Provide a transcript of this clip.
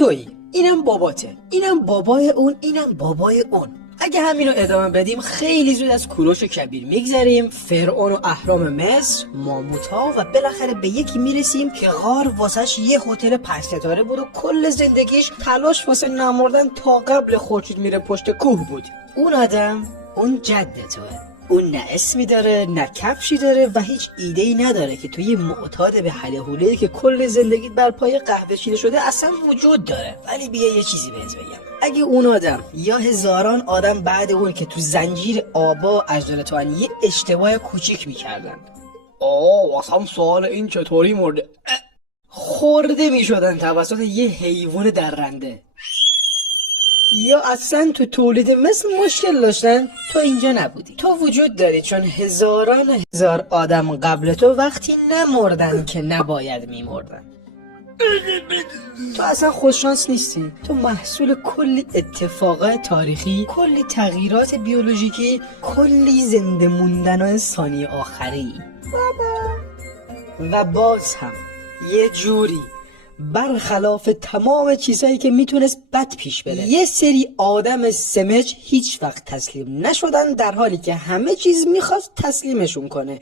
تویی، اینم باباته، اینم بابای اون، اینم بابای اون. اگه همینو ادامه بدیم خیلی زود از کوروش و کبیر میگذریم، فرعون و اهرام مصر، ماموت‌ها و بالاخره به یکی میرسیم که غار واسش یه هتل 5 ستاره بود و کل زندگیش تلاش واسه نمردن تا قبل خورشید میره پشت کوه بود. اون آدم اون جد توه. اون نه اسمی داره، نه کفشی داره و هیچ ایده‌ای نداره که توی معتاد به حله حوله‌ای که کل زندگیت بر پای قهوه چینی شده اصلا وجود داره. ولی بیا یه چیزی بهت بگم، اگه اون آدم یا هزاران آدم بعد اون که تو زنجیر آبا اجداد تو یه اشتباه کوچیک میکردن، واسم سوال این چطوری مرده، خورده میشدن توسط یه حیوان درنده، یا اصلا تو تولید مثل مشکل داشتن، تو اینجا نبودی. تو وجود داری چون هزاران هزار آدم قبل تو وقتی نمردن که نباید میمردن. تو اصلا خوششانس نیستی، تو محصول کلی اتفاقات تاریخی، کلی تغییرات بیولوژیکی، کلی زنده موندن ثانیه آخری. و باز هم یه جوری برخلاف تمام چیزهایی که میتونست بد پیش بره، یه سری آدم سمج هیچ وقت تسلیم نشدن، در حالی که همه چیز میخواست تسلیمشون کنه.